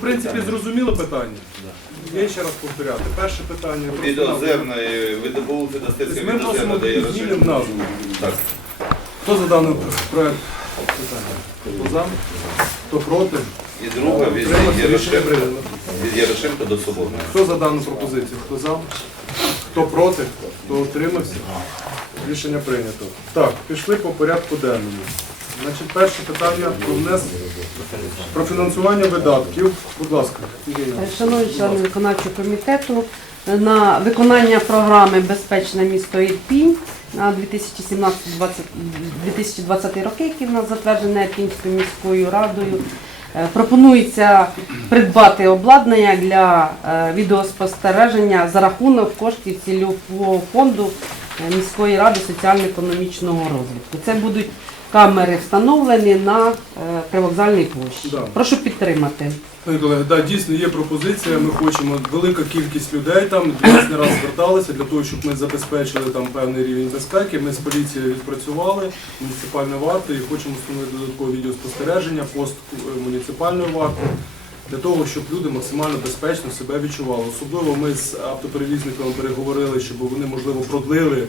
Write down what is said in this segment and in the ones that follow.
в принципі, зрозуміло питання. Я ще раз повторяти. Перше питання. ОБУ Федостецька Тобто Ми від вносимо озерної дає зміни в назву. Так. Хто за даний проект питання? Хто за? Хто проти? І друга від Утримався, рішення Ярошенка, прийнято. від Ярошенка до Соборної. Хто за дану пропозицію? Хто за? Хто проти? Хто утримався? Рішення прийнято. Так, пішли по порядку денному. Значить, перше питання про внес про фінансування видатків. Будь ласка, Шановні члени виконавчого комітету, на виконання програми Безпечне місто Ірпінь на 2017-2020 роки, які в нас затверджені Ірпінською міською радою, е, пропонується придбати обладнання для е, відеоспостереження за рахунок коштів цільового фонду е, міської ради соціально-економічного розвитку. Це будуть камери встановлені на е, привокзальній площі. Да. Прошу підтримати. Пане колеги, да, дійсно є пропозиція. Ми хочемо велика кількість людей там до не раз зверталися для того, щоб ми забезпечили там певний рівень безпеки. Ми з поліцією відпрацювали муніципальної варти і хочемо встановити додаткове відеоспостереження, пост е, муніципальної варти. Для того, щоб люди максимально безпечно себе відчували. Особливо ми з автоперевізниками переговорили, щоб вони можливо продлили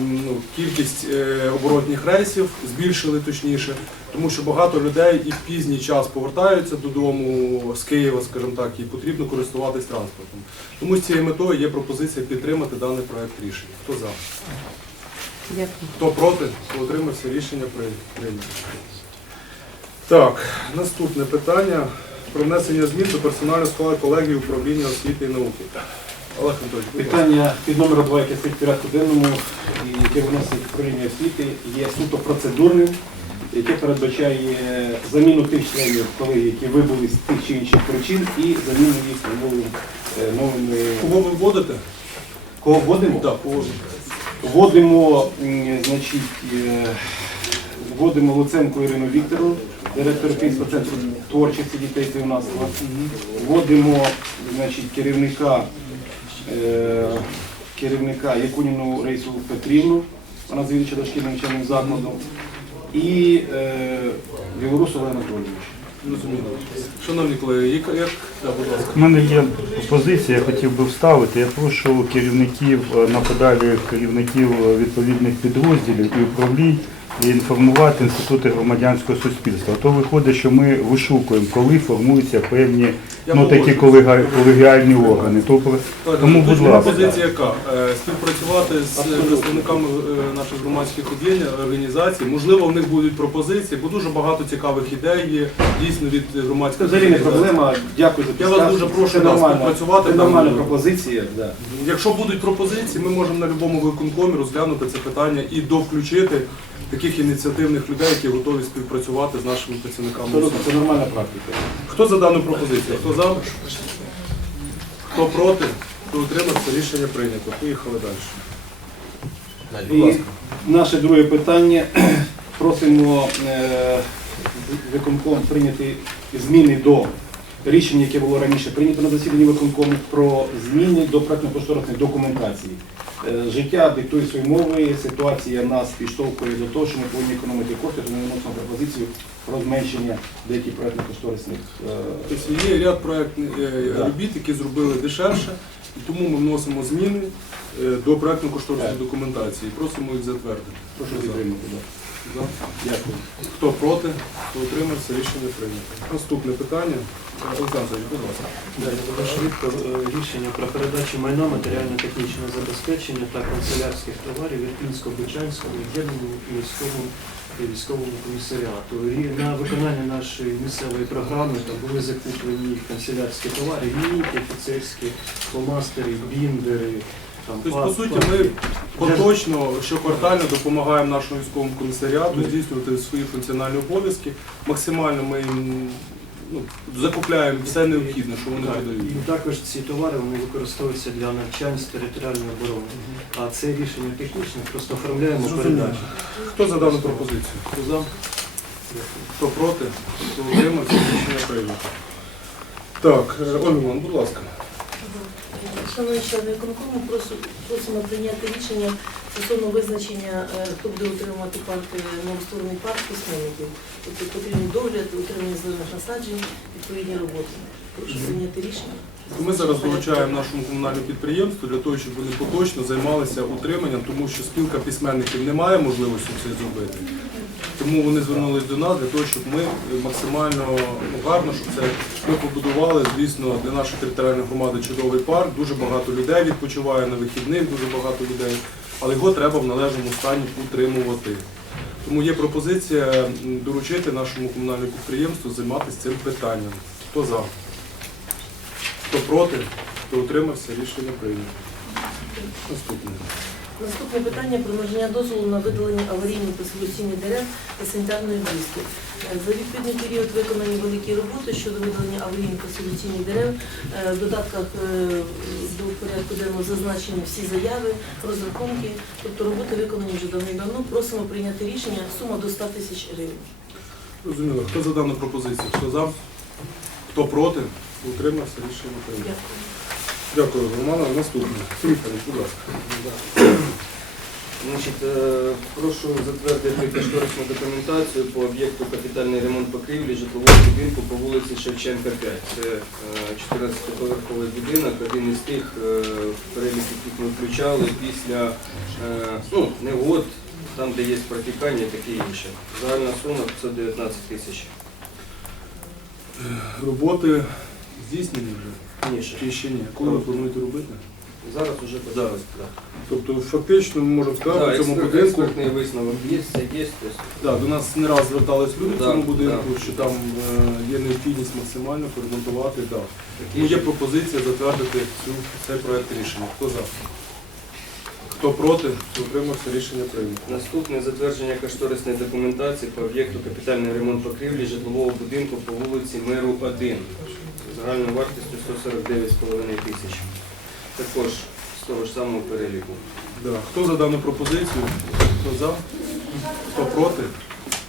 ну, кількість е, оборотних рейсів, збільшили точніше, тому що багато людей і в пізній час повертаються додому з Києва, скажімо так, і потрібно користуватись транспортом. Тому з цією метою є пропозиція підтримати даний проект рішення. Хто за? Дякую. Хто проти, хто утримався, рішення при- прийнято. Так, наступне питання про внесення змін до персонального складу колегії управління освіти і науки. Олег Анатольович. Питання під номером 2, яке стоїть в порядку денному, і яке виносить управління освіти, є суто процедурним, яке передбачає заміну тих членів колегії, які вибули з тих чи інших причин, і заміну їх новими, е, новими. Кого ви вводите? Кого вводимо? Так, вводите. Вводимо, м, значить, е, вводимо Луценко Ірину Вікторовну, директор Київського центру творчості дітей та юнацтва. Вводимо значить, керівника, керівника Якуніну Рейсу Петрівну, вона завідувача дошкільним навчальним закладом, і е, Білорус Олег Анатолійович. Шановні колеги, як, як... Да, будь ласка. У мене є пропозиція, я хотів би вставити. Я прошу керівників е, на подалі керівників е, відповідних підрозділів і управлінь інформувати інститути громадянського суспільства. То виходить, що ми вишукуємо, коли формуються певні ну, такі колега- колегіальні органи. То, Так, тому, будь ласка. позиція яка? Е, Співпрацювати з представниками е, наших громадських об'єднань, організацій. Можливо, в них будуть пропозиції, бо дуже багато цікавих ідей є дійсно від громадських Це взагалі не організацій. проблема. Дякую за Я вас дуже прошу, Це да, співпрацювати Це нормальна пропозиція. Да. Якщо будуть пропозиції, ми можемо на будь-якому виконкомі розглянути це питання і довключити таких ініціативних людей, які готові співпрацювати з нашими працівниками. Це нормальна практика. Хто за дану пропозицію? Хто за? Хто проти? Хто утримався? Рішення прийнято. Поїхали далі. Будь І ласка. наше друге питання. Просимо е, виконком прийняти зміни до рішення, яке було раніше прийнято на засіданні виконкому, про зміни до проектно-кошторисної документації. Е, Життя диктує свої мови, ситуація нас підштовхує до того, що ми повинні економити кошти, тому ми вносимо пропозицію про зменшення деяких проектно-кошторисних. е, Тобто є ряд проєктних е, Да. робіт, які зробили дешевше, і тому ми вносимо зміни до проєктно-кошторисної документації. Просимо їх затвердити. Прошу підтримати. да. За? Дякую. Хто проти, утримався, рішення прийнято. Наступне питання. Олександр, будь ласка. Швидко е, рішення про передачу майна матеріально-технічного забезпечення та канцелярських товарів Ірпінсько-Бучанському відділенню міському військовому комісаріату. І на виконання нашої місцевої програми там були закуплені канцелярські товари, лінійки, офіцерські, фломастери, біндери. Там, Тобто, по суті, ми поточно, щоквартально допомагаємо нашому військовому комісаріату здійснювати свої функціональні обов'язки. Максимально ми їм ну, закупляємо все необхідне, що вони подають. і також ці товари вони використовуються для навчань з територіальної оборони. А це рішення технічне, просто оформляємо передачу. Хто за дану пропозицію? Хто за? Хто проти? Хто утримався? Рішення прийнято. Так, е, Івановна, будь ласка. Шановні члени виконкому, просимо прийняти рішення стосовно визначення, е, хто буде утримувати парк, е, новостворений парк письменників. Тобто потрібний догляд, утримання зелених насаджень, відповідні роботи. Прошу прийняти рішення. Ми зараз долучаємо нашому комунальному підприємству для того, щоб вони поточно займалися утриманням, тому що спілка письменників не має можливості це зробити. Тому вони звернулись до нас для того, щоб ми максимально гарно, щоб це ми побудували, звісно, для нашої територіальної громади чудовий парк. Дуже багато людей відпочиває на вихідних, дуже багато людей, але його треба в належному стані утримувати. Тому є пропозиція доручити нашому комунальному підприємству займатися цим питанням. Хто за? Хто проти, хто утримався, рішення прийнято. Наступне. Наступне питання про надання дозволу на видалення аварійних солюційних дерев та санітарної обрізки. Е, За відповідний період виконані великі роботи щодо видалення аварійних солюційних дерев. Е, В додатках е, до порядку денного зазначені всі заяви, розрахунки. Тобто роботи виконані вже давним-давно. Просимо прийняти рішення сума до 100 тисяч гривень. Зрозуміло. Хто за дану пропозицію? Хто за? Хто проти? Утримався, рішення прийнято. Дякую. Дякую, Романа. Наступне. Будь ласка. Значить, е, прошу затвердити кошторисну документацію по об'єкту капітальний ремонт покрівлі житлового будинку по вулиці Шевченка 5. Це е, 14-поверховий будинок, один із тих, е, в перелік яких ми включали після е, ну, негод, там, де є протікання, таке інше. Загальна сума 519 тисяч. Роботи здійснені вже? Ні, ще. Чи ще ні? Коли ви плануєте робити? Зараз вже почалось. Да. Тобто, фактично, ми можемо сказати, Да, в цьому будинку. експертний висновок є, все є. тобто Да, до нас не раз звертались люди в Да, цьому будинку, що там е, є необхідність максимально поремонтувати. Да. Є пропозиція затвердити цю, цей проект рішення. Хто за? Хто проти? Хто утримався, рішення прийнято. Наступне затвердження кошторисної документації по об'єкту капітальний ремонт покрівлі житлового будинку по вулиці Миру 1 загальною вартістю 149,5 тисяч. Також з того ж самого переліку. Да. Хто за дану пропозицію? Хто за? Хто проти?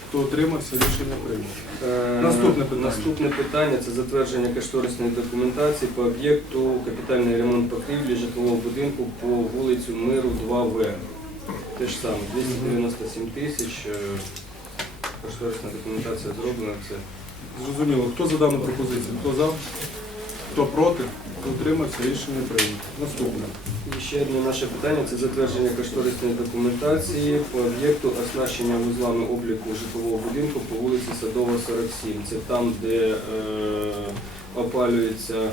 Хто утримався, рішення прийнято. Е, Наступне питання. Наступне питання це затвердження кошторисної документації по об'єкту капітальний ремонт покрівлі житлового будинку по вулицю Миру 2В. Те ж саме, 297 тисяч. е, Кошторисна документація зроблена. Це Зрозуміло. Хто за дану пропозицію? Хто за? Хто проти? Хто утримався, рішення прийнято. Наступне. І ще одне наше питання це затвердження кошторисної документації по об'єкту оснащення вузлами обліку житлового будинку по вулиці Садова, 47. Це там, де е, опалюється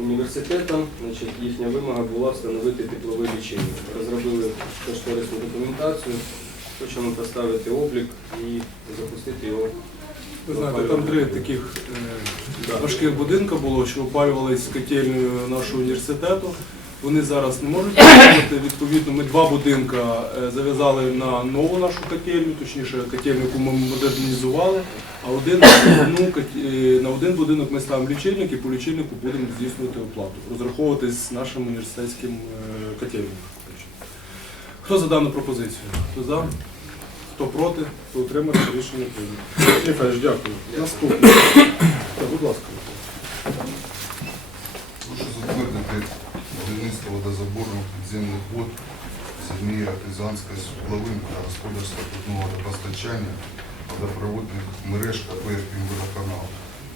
університетом. Значить, їхня вимога була встановити тепловий лічильник. Розробили кошторисну документацію, хочемо поставити облік і запустити його. Ви знаєте, там три таких е, важких будинка було, що опалювалися котельнею нашого університету. Вони зараз не можуть працювати. Відповідно, ми два будинка е, зав'язали на нову нашу котельню, точніше котельню, яку ми модернізували, а один е, на один будинок ми ставимо лічильник і по лічильнику будемо здійснювати оплату, розраховувати з нашим університетським котельням. Хто за дану пропозицію? Хто за? Хто проти? Хто утримався? Рішення прийнято. Михайлович, дякую. Наступне. Так, будь ласка. Прошу затвердити будівництво водозабору підземних вод землі артизанської сугловин та господарського питного водопостачання водопроводних мереж КП «Водоканал»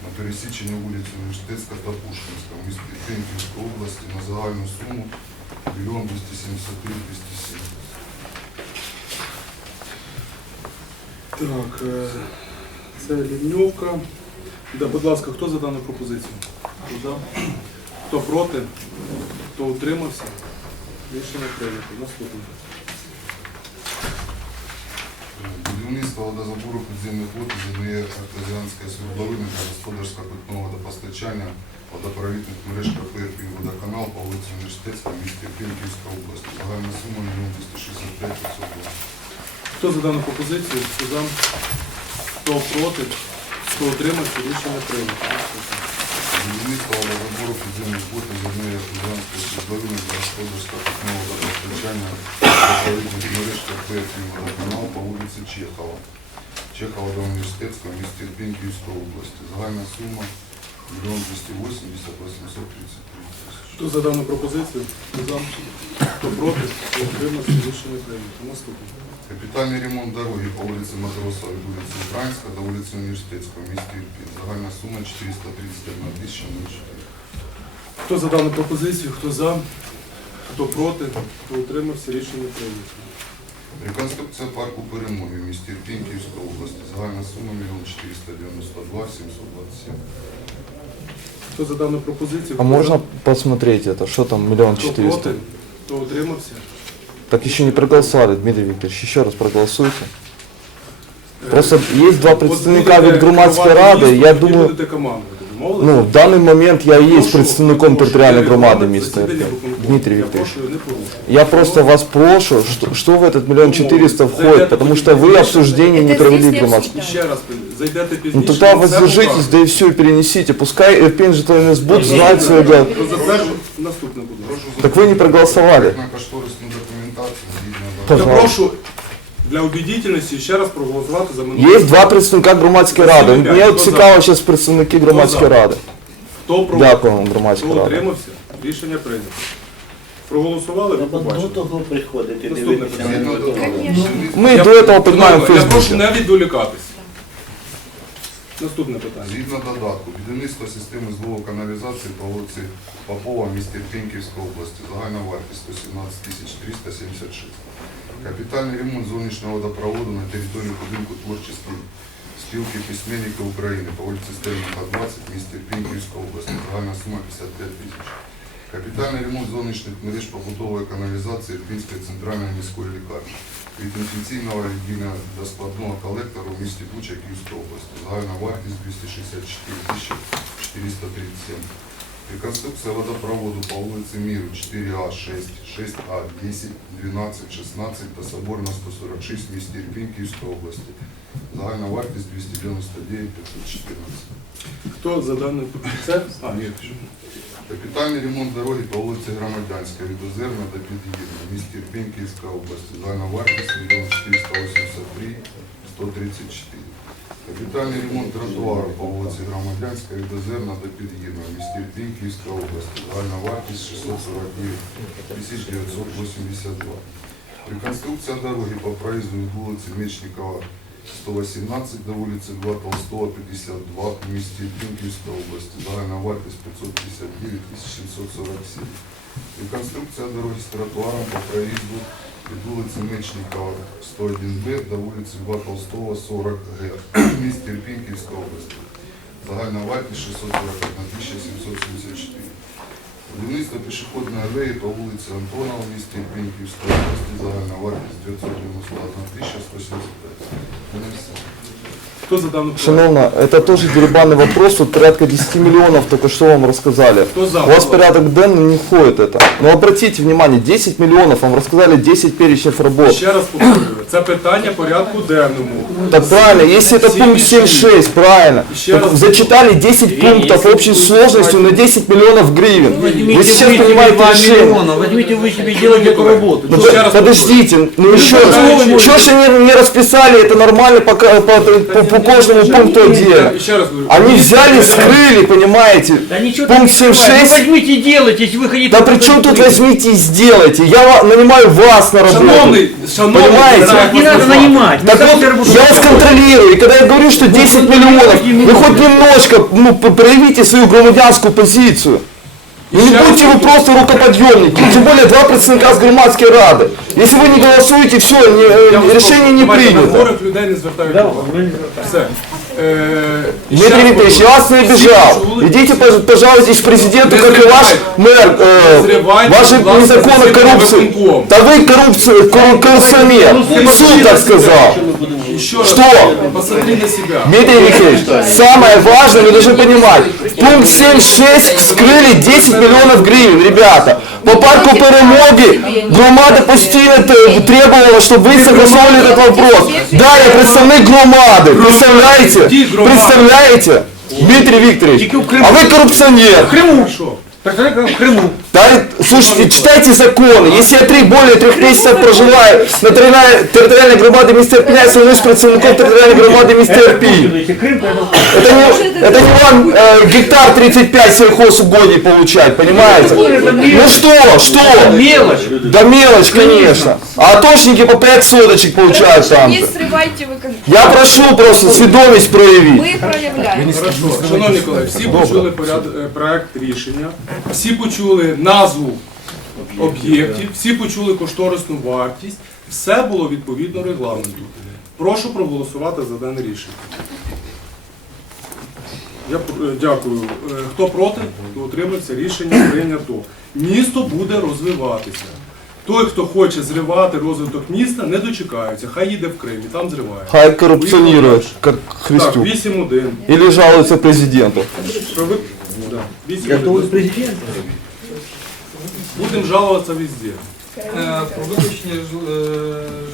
на пересіченні вулиць Університетська та Пушкінська в місті Хенківської області на загальну суму 1 273 270. Так, е, це Лівньовка. Да, будь ласка, хто за дану пропозицію? Хто за? Хто проти? Хто утримався? Рішення прийнято. Наступне. Будівництво водозабору підземних вод землі артезіанської свердловини та господарського питного водопостачання водопровідних мереж КП «Водоканал» по вулиці Університетська місті Хенківська область. Загальна сума 1 265 500 Хто за дану пропозицію? Хто за? Хто проти? Хто утримався? Рішення прийнято. Будівництво водозабору підземних вод землі артезіанської свердловини та господарського питного водопостачання водопровідних мереж КП «Водоканал» по вулиці Чехова. Чехова до університетського в місті Ірпінь Київської області. Загальна сума 1 280 833 тисячі. Хто за дану пропозицію? Хто за? Хто проти? Хто утримався? Рішення прийнято. Наступне. Капітальний ремонт дороги по вулиці Матросова від вулиці Українська до вулиці Університетського в місті Ірпінь. Загальна сума 431 тисяча 04. Хто за дану пропозицію? Хто за? Хто проти? Хто утримався? Рішення прийнято. Реконструкція парку перемоги в місті Ірпінь Київської області. Загальна сума 1 492 727. Хто за дану пропозицію? А Хто можно за? посмотреть это? Что там, миллион Хто четыреста? проти? Хто утримався? Так еще не проголосовали, Дмитрий Викторович. Еще раз проголосуйте. Просто есть два От представника будете від громадської керувати ради. містом, Я тоді думаю, будете командувати. Домовились? ну, в даний момент я і є Прошу, представником не порушуйте територіальної громади регламент міста. засідання Ірпінь. виконкому. Дмитрий Я Викторович. прошу не порушувати. Я просто вас прошу, что, что в этот миллион четыреста входит, Зайдете потому тоді что вы пізніше. обсуждение не Это провели здесь не громадское. І ще раз зайдете пізніше. Ну тогда це воздержитесь, покажу. да и все, и перенесите. Пускай Ирпень житель СБУ знает свое дело. Хто затверджує? Наступне буде. Прошу Так вы не проголосовали. на кошторисну документацію згідно до Я Пожалуйста. прошу для убедительності ще раз проголосувати за минуле. Є два представника громадської ради. Мені от цікаво зараз представники громадської ради. Хто проти? Дякую вам, Хто громадська рада. утримався? Рішення прийнято. Проголосували, ви до побачите. того приходити, Наступне дивитися на до. Ми Я- до этого піднімаємо в Шановні, Я прошу Фейсбуці. не відволікатися. Наступне питання. Згідно додатку, будівництво системи злову каналізації по вулиці Попова, місті Пінківської області. Загальна вартість 117 тисяч 376. Капітальний ремонт зовнішнього водопроводу на території будинку творчості спілки письменників України по вулиці Стельмаха 20, місті Пінківської області. Загальна сума 55 тисяч. Капітальний ремонт зовнішніх мереж побутової каналізації Ірпінської центральної міської лікарні від інфекційного відділення до складного колектора в місті Буча Київської області. Загальна вартість 264 тисячі 437. Реконструкція водопроводу по вулиці Міру 4А 6, 6А 10, 12, 16 та Соборна 146 в місті Ірпінь Київської області. Загальна вартість 299 514. Хто за даним це? А, ні. Капітальний ремонт дороги по вулиці Громадянська від Озерна до Підгірна в місті Ірпінь Київська область. Загальна вартість 1 483 134. Капітальний ремонт тротуару по вулиці Громадянська від Озерна до Підгірна в місті Ірпінь Київська область. Загальна вартість 649 982. Реконструкція дороги по проїзду від вулиці Мечникова 118 до вулиці 2 Толстого 52 в місті Ірпінь Київської області. Загальна вартість 559 747. Реконструкція дороги з тротуаром по проїзду від вулиці Мечникова 101Б до вулиці 2 Толстого 40Г в місті Ірпінь Київської області. Загальна вартість 641 774. Будівництво пішохідної алеї по вулиці Антонова місті Ірпінь області. Загальна вартість 991 175. Мене все. Хто за дану Шановна, это тоже деребанный вопрос, тут порядка 10 миллионов только что вам рассказали. Хто за? У вас в порядок денный не входит это. Но обратите внимание, 10 миллионов, вам рассказали 10 перечнев работ. Ще раз повторюю, Це питання порядку денному. Так правильно, если это пункт 7.6, правильно. Еще Так раз. зачитали 10 пунктов общей сложностью на 10 миллионов гривен. Вы сейчас принимаете решение. Возьмите вы себе делать эту работу. Ну, Еще раз подождите, ну еще раз, что же не, не расписали это нормально по, ка- по, по, по каждому пункту отдельно? Ще раз говорю. Они взяли, скрыли, понимаете? Да ничего Пункт там не скрывай. 7.6. Ну возьмите и делайте, если вы хотите... Да при чем тут возьмите и сделайте? Я ва- нанимаю вас на работу. Шановний, шановний, Понимаете? Не надо нанимать. Так вот, я вас контролирую, и когда я говорю, что 10 миллионов, вы хоть немножко ну, проявите свою громадянскую позицию. И не будьте вы просто рукоподъемники, тем более два представника с громадской рады. Если вы не голосуете, все, вас решение не принято. людей не звертають. Все. Е, і ще Дмитрий раз Викторович, я повторюю. вас не Всі обижал. почули? Идите, пож- пожалуйтесь президенту, Не как и ваш зрывайте. мэр, Не э, зрывайте, ваши будь ласка, незаконные засідання коррупции. виконкому. Да вы коррупция, кор- коррупционер. Суд так сказал. Еще раз, Что? посмотри на себя. Дмитрий Викторович, самое важное, вы должны понимать, пункт 7.6 вскрыли 10 миллионов гривен, ребята. По парку перемоги громада постійно т- требовала, чтобы вы согласовали этот вопрос. Да, я представник громади, представляете? Представляете? Дмитрий Викторович, а вы коррупционер. В Крыму. Що? Представляете, в Крыму. Да, слушайте, читайте законы. Если я три более трех месяцев проживаю на территориальной, территориальной громаде мистер Ирпеня, я становлюсь представником территориальной громады мистер Ирпень. Крым, поэтому Это не, это не вам э, гектар 35 сельхозугодий получать, понимаете? Ну что, что? мелочь. Да мелочь, конечно. А атошники по 5 соточек получают там Не же. сривайте ви кон- Я прошу просто свідомість проявить. Ми проявляємо. Хорошо. Шановні колеги, всі почули поряд, е, проект рішення, всі почули назву об'єктів, всі почули кошторисну вартість. Все було відповідно регламенту. Прошу проголосувати за дане рішення. Я е, дякую. Е, Хто проти, хто утримався, рішення прийнято. Місто буде розвиватися. Той, хто хоче зривати розвиток міста, не дочекається. Хай їде в Крим і там зриває. Хай коррупционирует, как Так, 8-1. Или жалуется президенту. Про ви- Будемо жалуватися везде. Е, Про виключення е,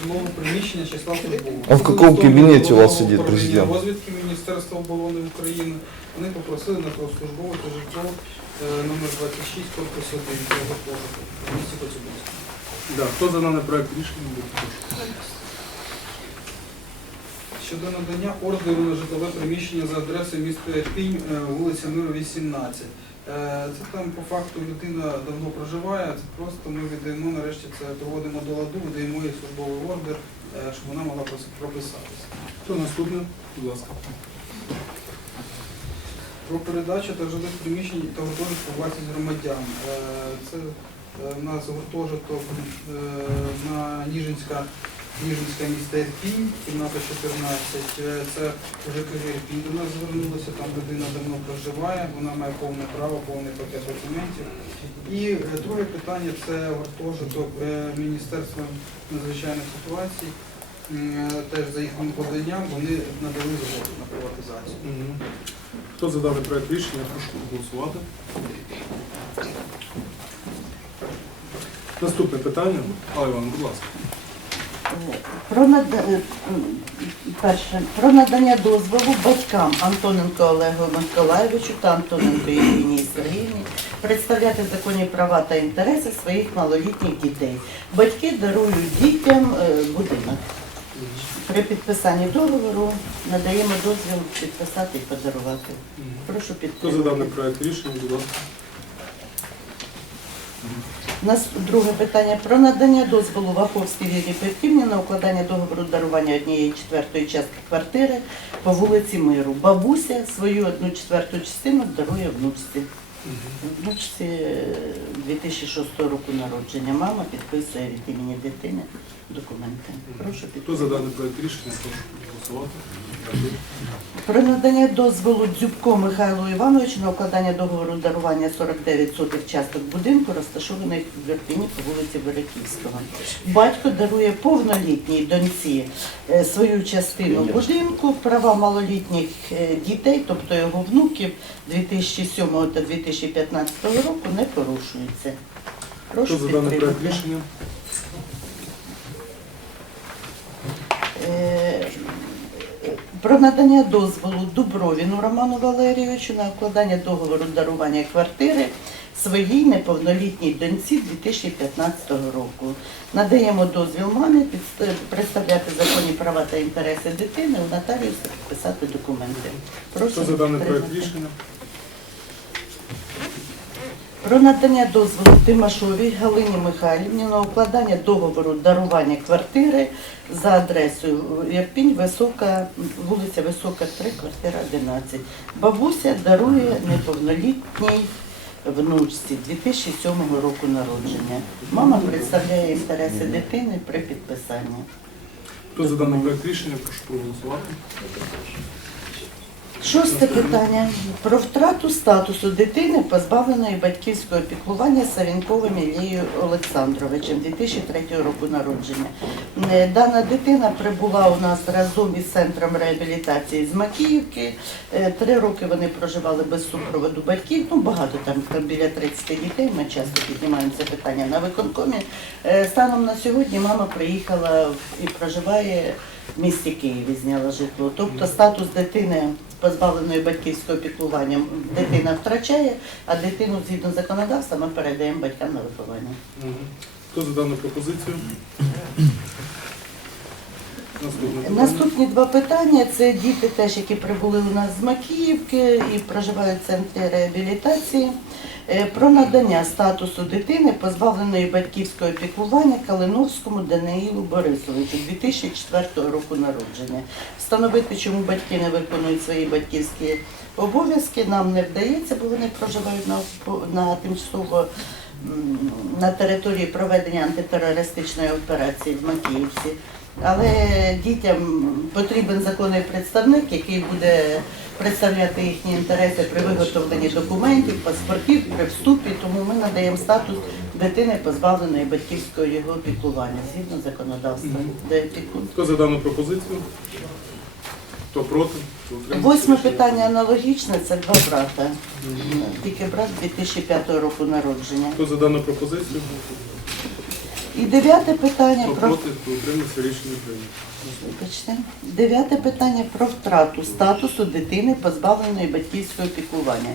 жилого приміщення числа футболу. А в каком кабінеті у вас сидить президент? Розвідки Міністерства оборони України. Вони попросили на службове та житло е, номер 26, корпус 1, цього поверху, в місті Коцюбинську. Да. Хто за даний проект рішення буде? Щодо надання ордеру на житлове приміщення за адресою міста Ірпінь, е, вулиця Миру 18. Е, Це там по факту людина давно проживає, це просто ми віддаємо, нарешті це доводимо до ладу, видаємо їй службовий ордер, е, щоб вона могла прописатися. Хто наступний? Будь ласка. Про передачу та жилих приміщень та гуртожитку власність громадян. Це у нас гуртожиток на Ніжинська, Ніжинська міста Ірпінь, кімната 14. Е, Це ЖКГ Ірпінь до нас звернулося, там людина давно проживає, вона має повне право, повний пакет документів. І е, друге питання це гуртожиток е, Міністерства надзвичайних ситуацій. Теж за їхнім поданням вони надали згоду на приватизацію. Хто за даний проект рішення, прошу голосувати. Наступне питання. Алла Івановна, будь ласка. Про нада- Перше, про надання дозволу батькам Антоненко Олегу Миколаєвичу та Антоненко Євгенії Сергіївні представляти законні права та інтереси своїх малолітніх дітей. Батьки дарують дітям е, будинок. При підписанні договору надаємо дозвіл підписати і подарувати. Прошу Хто за підтримати. даний проект рішення, будь ласка. Нас друге питання про надання дозволу Ваховській Вірі Петрівні на укладання договору дарування однієї четвертої частки квартири по вулиці Миру. Бабуся свою одну четверту частину дарує внучці. Внучці е, 2006 року народження. Мама підписує від імені дитини документи. Прошу Хто за даний проект рішення, прошу голосувати. Про надання дозволу Дзюбко Михайлу Івановичу на укладання договору дарування 49 сотих часток будинку, розташованих в Вірпіні по вулиці Вериківського. Батько дарує повнолітній доньці е, свою частину будинку, права малолітніх е, дітей, тобто його внуків 2007 та 2015 року не порушуються. Прошу за даний проект рішення? Про надання дозволу Дубровіну Роману Валерійовичу на укладання договору дарування квартири своїй неповнолітній доньці 2015 року. Надаємо дозвіл мамі представляти законні права та інтереси дитини у нотаріусі підписати документи. Прошу Хто за даний проект рішення? Про надання дозволу Тимашовій Галині Михайлівні на укладання договору дарування квартири за адресою Ірпінь, Висока, вулиця Висока, 3, квартира 11. Бабуся дарує неповнолітній внучці 2007 року народження. Мама представляє інтереси дитини при підписанні. Хто за даний проект рішення, прошу проголосувати. Шосте питання про втрату статусу дитини, позбавленої батьківського піклування Савінковим Ілією Олександровичем 2003 року народження. Е, Дана дитина прибула у нас разом із центром реабілітації з Макіївки. Е, Три роки вони проживали без супроводу батьків. Ну багато там, там біля 30 дітей. Ми часто піднімаємо це питання на виконкомі. Е, Станом на сьогодні мама приїхала і проживає в місті Києві зняла житло. Тобто статус дитини позбавленої батьківського піклування дитина втрачає, а дитину згідно законодавства ми передаємо батькам на виховання. Хто за дану пропозицію? Наступне. Наступні два питання це діти, теж які прибули у нас з Макіївки і проживають в центрі реабілітації. Е, Про надання статусу дитини, позбавленої батьківського піклування Калиновському Даниїлу Борисовичу 2004 року народження. Встановити, чому батьки не виконують свої батьківські обов'язки, нам не вдається, бо вони проживають на, на тимчасово на території проведення антитерористичної операції в Макіївці. Але дітям потрібен законний представник, який буде представляти їхні інтереси при виготовленні документів, паспортів, при вступі. Тому ми надаємо статус дитини, позбавленої батьківського його піклування згідно законодавства. Хто за дану пропозицію? Хто проти? Восьме питання аналогічне, це два брата. Тільки брат 2005 року народження. Хто за дану пропозицію? І дев'яте питання Хто про проти? Хто утримався? Рішення прийнято. Вибачте. Дев'яте питання про втрату статусу дитини, позбавленої батьківського піклування.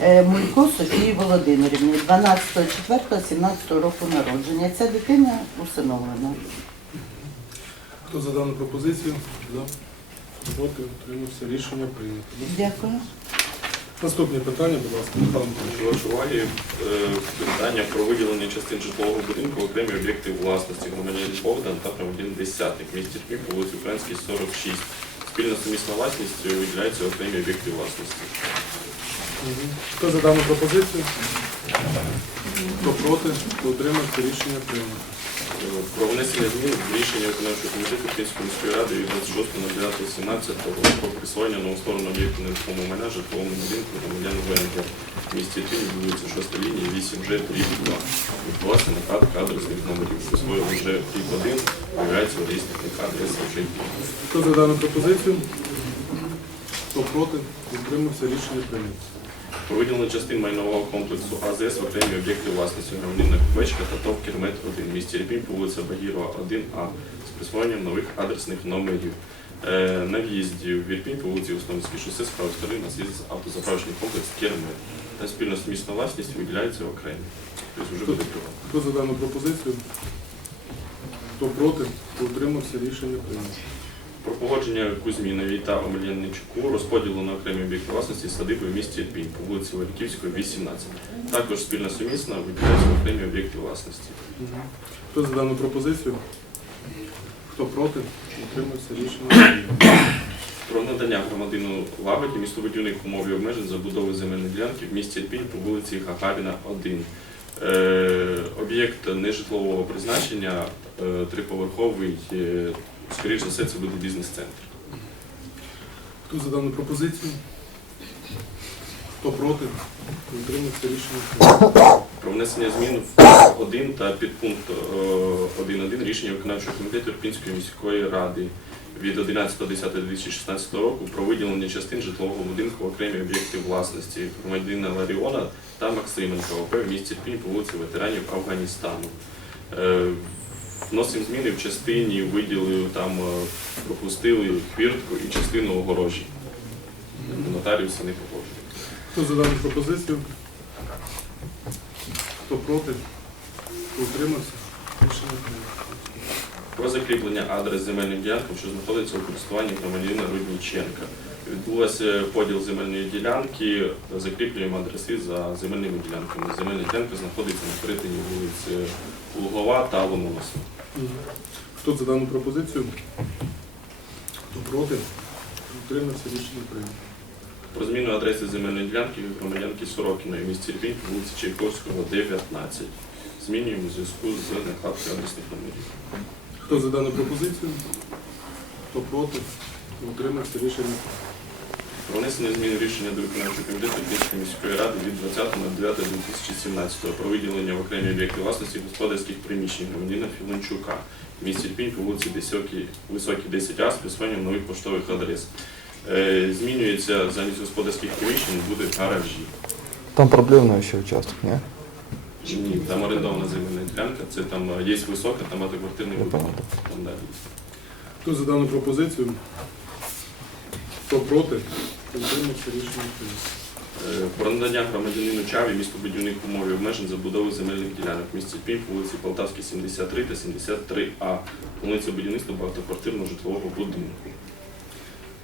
Е, Мулько Софії Володимирівні, 12.04.17 року народження. Ця дитина усиновлена. Хто за дану пропозицію? За. Проти? Утримався? Рішення прийнято. Дякую. Наступне питання, будь ласка, Михайло. До уваги питання про виділення частин житлового будинку в окремі об'єкти власності громадянин Богдан та громадянин Десятник місті Львів по вулиці Українській, 46. Спільна сумісна власність е, виділяється окремі об'єкти власності. Хто за дану пропозицію? Хто проти? Хто утримався? Рішення прийнято. Про внесення змін в рішення виконавчого комітету Київської міської ради від 26.09.17 про присвоєння новоствореного об'єкту нерухомого майна житловому будинку громадян Венгер в місті Тині, вулиця 6 лінії, 8Ж, 3 2. Відбулася накладка адресних номерів. Присвоїли вже рік один, виявляється в реєстрних адреса вже Хто за дану пропозицію? Хто проти? Утримався? Рішення прийнято. Про виділення частин майнового комплексу АЗС в окремі об'єкти власності громадянина Купечка та ТОВ Кермет 1 в місті Ріпінь по вулиця Багірова 1А з присвоєнням нових адресних номерів. Е, на в'їзді в Ірпінь по вулиці Основницькій шосе з правої сторони у нас автозаправочний комплекс Кермет. Та спільна сумісна власність виділяється окремо. Тобто вже буде приватно. Хто за дану пропозицію? Хто проти? Хто утримався? Рішення прийнято. Про погодження Кузьміновій та Омельяничуку розподілу на окремі об'єкти власності садиби в місті Ірпінь по вулиці Вальківської, 18. Також спільна сумісна виділяється окремі об'єкти власності. Хто за дану пропозицію? Хто проти? Утримався? Рішення. Про надання громадину Лабаті містобудівних умов і обмежень забудови земельної ділянки в місті Ірпінь по вулиці Гагаріна, 1. Е, об'єкт нежитлового призначення, е, триповерховий, е, скоріш за все, це буде бізнес-центр. Хто за дану пропозицію? Хто проти? Хто? Рішення. Про внесення змін в 1 та підпункт е, 1.1 рішення виконавчого комітету Ірпінської міської ради від 11.10.2016 року про виділення частин житлового будинку в окремі об'єкти власності громадянина Ларіона та Максименка ОП в місті Ірпінь по вулиці ветеранів Афганістану. Вносимо зміни в частині, виділили там, е, пропустили хвіртку і частину огорожі. Нотаріуси не погоджують. Хто за дану пропозицію? Хто проти? Хто утримався? Рішення прийнято. про закріплення адрес земельних ділянок, що знаходиться у користуванні громадянина Рудніченка. Відбувався поділ земельної ділянки, закріплюємо адреси за земельними ділянками. Земельна ділянка знаходиться на перетині вулиці Лугова та Ломоносова. Хто за дану пропозицію? Хто проти? Утримався? Рішення прийнято. Про зміну адреси земельної ділянки громадянки Сорокіної в місті Львів, вулиці Чайковського, 19. Змінюємо в зв'язку з накладкою адресних номерів. Хто за дану пропозицію? Хто проти? Утримався? Рішення Про внесення змін рішення до виконавчого комітету Київської міської ради від 20.09.2017 про виділення в окремі об'єкти власності господарських приміщень громадянина Філончука в місті Ірпінь по вулиці Високій, Високій 10А з присвоєнням нових поштових адрес. Е, Змінюється замість господарських приміщень буде гаражі. Там проблемный еще участок, не? Ні, там орендована земельна ділянка, це там е, є висока, там багатоквартирний Я будинок. Там далі. Хто за дану пропозицію? Хто проти? Утримався рішення. Е, Про надання громадянину Чаві містобудівних умов і обмежень забудови земельних ділянок в місті Пінь, вулиці Полтавській, 73 та 73А. Планується будівництво багатоквартирного житлового будинку.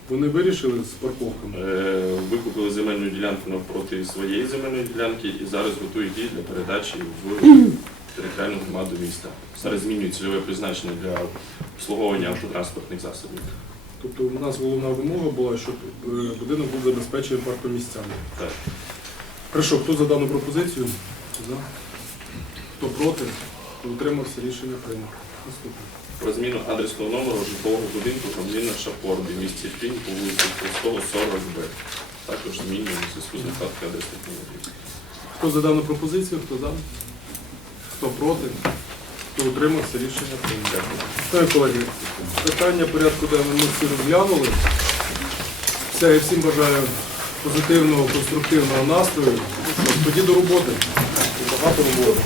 Вони вирішили з парковками. Е, Викупили земельну ділянку навпроти своєї земельної ділянки і зараз готують її для передачі в територіальну громаду міста. Зараз змінюють цільове призначення для обслуговування автотранспортних засобів. Тобто у нас головна вимога була, щоб е, будинок був забезпечений паркомісцями. Так. Хорошо, хто за дану пропозицію? За. Хто проти? Хто утримався, рішення прийнято. Наступне. Про зміну адресного номеру житлового будинку громадянина Шапорди в місті Пінь по вулиці Толстого, 40Б. Також змінюємо зв'язку з нехваткою адресних номерів. Хто за дану пропозицію? Хто за? Хто проти? Хто утримався, рішення прийняти. Так, колеги, питання порядку денного ми всі розглянули. Все, я всім бажаю позитивного, конструктивного настрою. Ну тоді до роботи. Багато роботи.